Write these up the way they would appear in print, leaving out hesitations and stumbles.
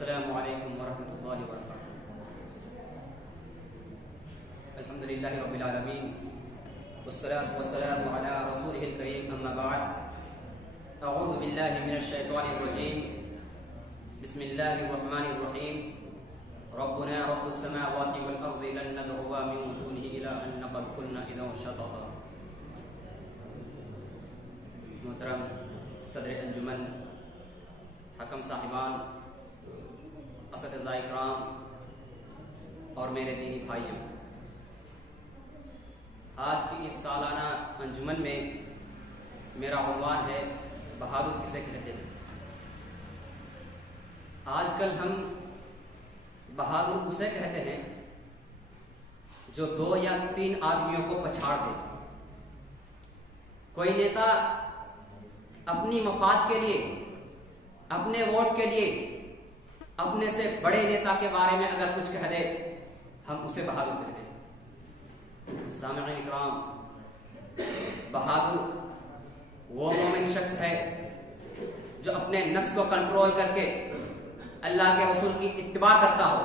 السلام علیکم ورحمۃ اللہ وبرکاتہ۔ الحمد للہ رب العالمین والصلاة والسلام علی رسولہ الکریم، اما بعد، اعوذ باللہ من الشیطان الرجیم، بسم اللہ الرحمن الرحیم، ربنا رب السماوات والارض لن ندعو من دونہ الہا لقد قلنا اذا شططا۔ محترم صدر انجمن، حکم صاحبان، اساتذہ کرام اور میرے دینی بھائیوں، آج کی اس سالانہ انجمن میں میرا عنوان ہے بہادر کسے کہتے ہیں۔ آج کل ہم بہادر اسے کہتے ہیں جو 2 یا 3 آدمیوں کو پچھاڑ دے۔ کوئی نیتا اپنی مفاد کے لیے، اپنے ووٹ کے لیے اپنے سے بڑے نیتا کے بارے میں اگر کچھ کہہ دے، ہم اسے بہادر کہتے ہیں۔ سامعین کرام، بہادر وہ مومن شخص ہے جو اپنے نفس کو کنٹرول کر کے اللہ کے رسول کی اتباع کرتا ہو۔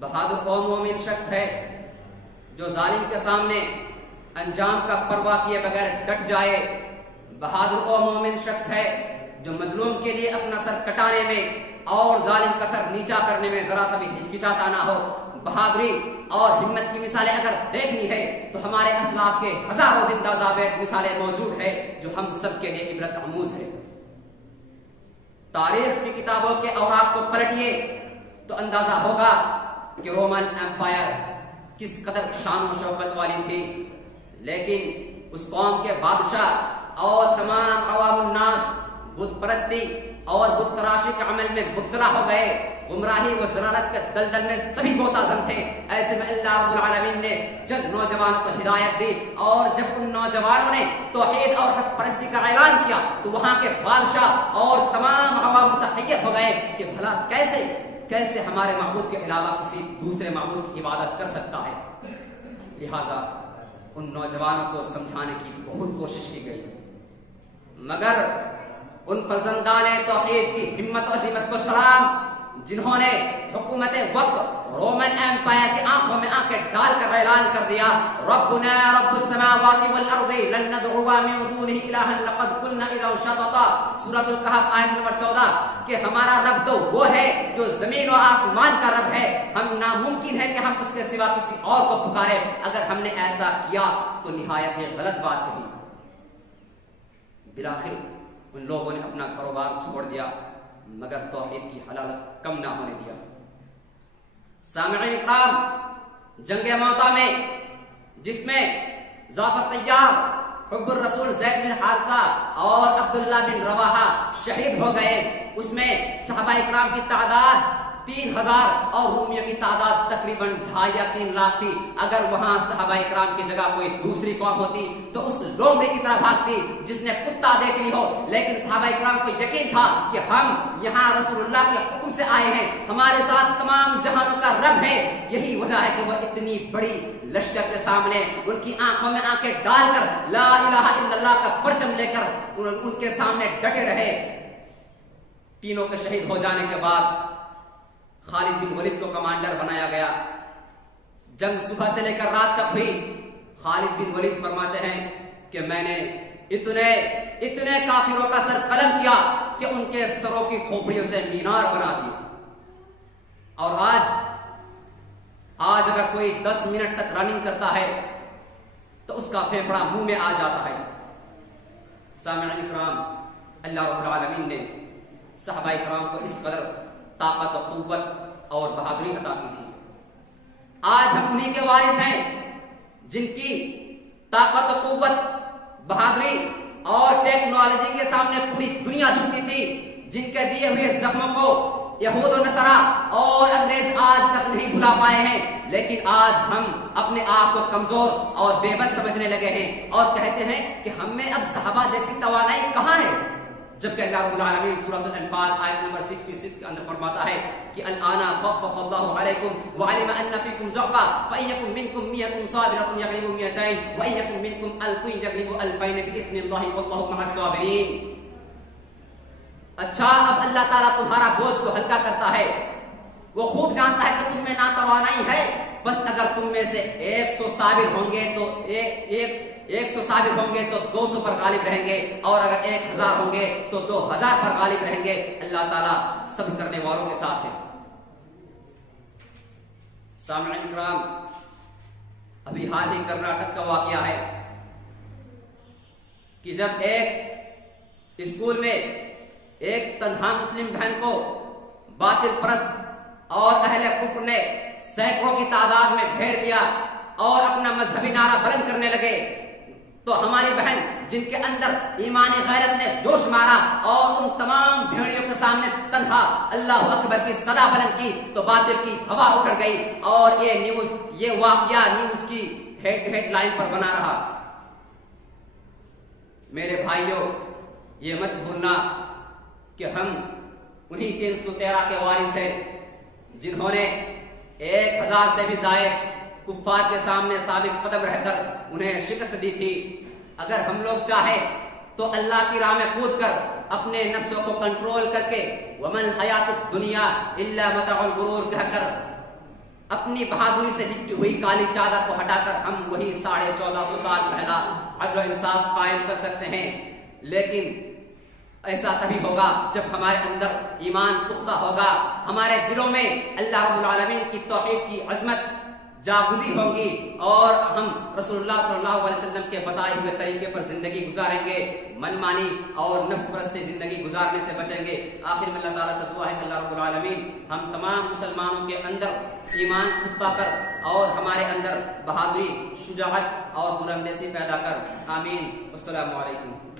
بہادر وہ مومن شخص ہے جو ظالم کے سامنے انجام کا پرواہ کیے بغیر ڈٹ جائے۔ بہادر وہ مومن شخص ہے جو مظلوم کے لیے اپنا سر کٹانے میں اور ظالم کا سر نیچا کرنے میں ذرا سا بھی ہچکچاتا نہ ہو۔ بہادری اور ہمت کی مثالیں اگر دیکھنی ہے تو ہمارے اسلاف کے ہزاروں زندہ ثابت مثالیں موجود ہیں جو ہم سب کے لیے عبرت آموز ہے۔ تاریخ کی کتابوں کے اوراق کو پلٹیے تو اندازہ ہوگا کہ رومن ایمپائر کس قدر شان و شوکت والی تھی، لیکن اس قوم کے بادشاہ اور تمام عوام الناس بت پرستی اور بت تراشی کے عمل میں مبتلا ہو گئے۔ گمراہی و ضلالت کے دلدل میں سبھی غوطہ تھے۔ ایسے میں اللہ رب العالمین نے جب نوجوانوں کو ہدایت دی اور جب ان نوجوانوں نے توحید اور حق پرستی کا اعلان کیا تو وہاں کے بادشاہ اور تمام عوام متحیر ہو گئے کہ بھلا کیسے ہمارے معبود کے علاوہ کسی دوسرے معبود کی عبادت کر سکتا ہے۔ لہذا ان نوجوانوں کو سمجھانے کی بہت کوشش کی گئی، مگر ان فرزندان توحید کی ہمت و عزیمت کو سلام، جنہوں نے حکومت وقت رومن ایمپائر کی آنکھوں میں آنکھیں ڈال کر اعلان کر دیا، ربنا رب السماوات والارض لن ندعو من دونہ الہا لقد قلنا اذا شططا، سورۃ الکہف آیت نمبر 14، کہ ہمارا رب تو وہ ہے جو زمین و آسمان کا رب ہے، ہم ناممکن ہے کہ ہم اس کے سوا کسی اور کو پکارے۔ اگر ہم نے ایسا کیا تو نہایت غلط بات کہی۔ بالآخر ان لوگوں نے اپنا کاروبار چھوڑ دیا، مگر توحید کی حلالت کم نہ ہونے دیا۔ سامعین اکرام، جنگ موطا میں جس میں ظافر طیار، حب الرسول زید بن حارثہ اور عبداللہ بن رواحہ شہید ہو گئے، اس میں صحابہ اکرام کی تعداد 3000 اور رومیوں کی تعداد تقریباً 2.5 یا 3 لاکھ تھی۔ اگر وہاں صحابہ اکرام کی جگہ کوئی دوسری قوم ہوتی تو اس لومڑی کی طرح بھاگتی جس نے کتا دیکھ لی ہو، لیکن صحابہ اکرام کو یقین تھا کہ ہم یہاں رسول اللہ کے حکم سے آئے ہیں، ہمارے ساتھ تمام جہانوں کا رب ہے۔ یہی وجہ ہے کہ وہ اتنی بڑی لشکر کے سامنے ان کی آنکھوں میں آنکھیں ڈال کر لا الہ الا اللہ کا پرچم لے کر ان کے سامنے ڈٹے رہے۔ تینوں کے شہید ہو جانے کے بعد خالد بن ولید کو کمانڈر بنایا گیا۔ جنگ صبح سے لے کر رات تک ہوئی۔ خالد بن ولید فرماتے ہیں کہ میں نے اتنے کافروں کا سر قلم کیا کہ ان کے سروں کی کھوپڑیوں سے مینار بنا دیا۔ اور آج اگر کوئی 10 منٹ تک رننگ کرتا ہے تو اس کا پھیپڑا منہ میں آ جاتا ہے۔ سامعین اکرام، اللہ رب العالمین نے صحابہ اکرام کو اس قدر طاقت و قوت اور بہادری عطا کی تھی۔ آج ہم انہی کے وارث ہیں جن کی طاقت و قوت، بہادری اور ٹیکنالوجی کے سامنے پوری دنیا جھکتی تھی، جن کے دیے ہوئے زخموں کو یہود و نصارا اور انگریز آج تک نہیں بھلا پائے ہیں، لیکن آج ہم اپنے آپ کو کمزور اور بے بس سمجھنے لگے ہیں اور کہتے ہیں کہ ہم میں اب صحابہ جیسی توانائی کہاں ہے، جبکہ اللہ رب العالمین سورۃ الانفال آیت نمبر 66 کے اندر فرماتا ہے کہ الآن خفف اللہ علیکم وعلم ان فیکم ضعفا فإن یکن منکم 100 صابرة یغلبوا 200 وإن یکن منکم 1000 یغلبوا 2000 بإذن اللہ واللہ مع الصابرین۔ اچھا اب اللہ تعالیٰ تمہارا بوجھ کو ہلکا کرتا ہے. وہ خوب جانتا ہے کہ تم میں ناتوانائی ہے، بس اگر تم میں سے 100 صابر ہوں گے تو 100 صابر ہوں گے تو 200 پر غالب رہیں گے، اور اگر 1000 ہوں گے تو 2000 پر غالب رہیں گے. اللہ تعالیٰ صبر کرنے والوں کے ساتھ ہے. سامعین کرام، ابھی حال ہی کرناٹک کا واقعہ ہے کہ جب ایک اسکول میں ایک تنہا مسلم بہن کو باطل پرست اور اہل کفر نے سینکڑوں کی تعداد میں گھیر لیا اور اپنا مذہبی نعرہ بلند کرنے لگے، تو ہماری بہن جن کے اندر ایمانی غیرت نے جوش مارا اور ان تمام بھیڑیوں کے سامنے تنہا اللہ اکبر کی صدا بلند کی تو باطل کی ہوا اکھڑ گئی، اور یہ واقعہ نیوز کی ہیڈ لائن پر بنا رہا. میرے بھائیوں، یہ مت بھولنا کہ ہم انہی 313 کے وارث ہیں جنہوں نے 1000 سے بھی زائد کفار کے سامنے ثابت قدم رہ کر انہیں شکست دی تھی. اگر ہم لوگ چاہیں تو اللہ کی راہ میں کود کر اپنے نفسوں کو کنٹرول کر کے ومن حیات الدنیا الا متاع الغرور کہہ کر اپنی بہادری سے لپٹی ہوئی کالی چادر کو ہٹا کر ہم وہی 1450 سال پہلا عدل و انصاف قائم کر سکتے ہیں. لیکن ایسا تبھی ہوگا جب ہمارے اندر ایمان پختہ ہوگا، ہمارے دلوں میں اللہ رب العالمین کی توحید کی عظمت جاگزی ہوگی، اور ہم رسول اللہ صلی اللہ علیہ وسلم کے بتائے ہوئے طریقے پر زندگی گزاریں گے، من مانی اور نفس پرستی زندگی گزارنے سے بچیں گے. آخر میں اللہ تعالیٰ سے دعا ہے کہ اللہ رب العالمین ہم تمام مسلمانوں کے اندر ایمان پختہ کر اور ہمارے اندر بہادری، شجاعت اور بلندی پیدا کر. آمین. السلام علیکم.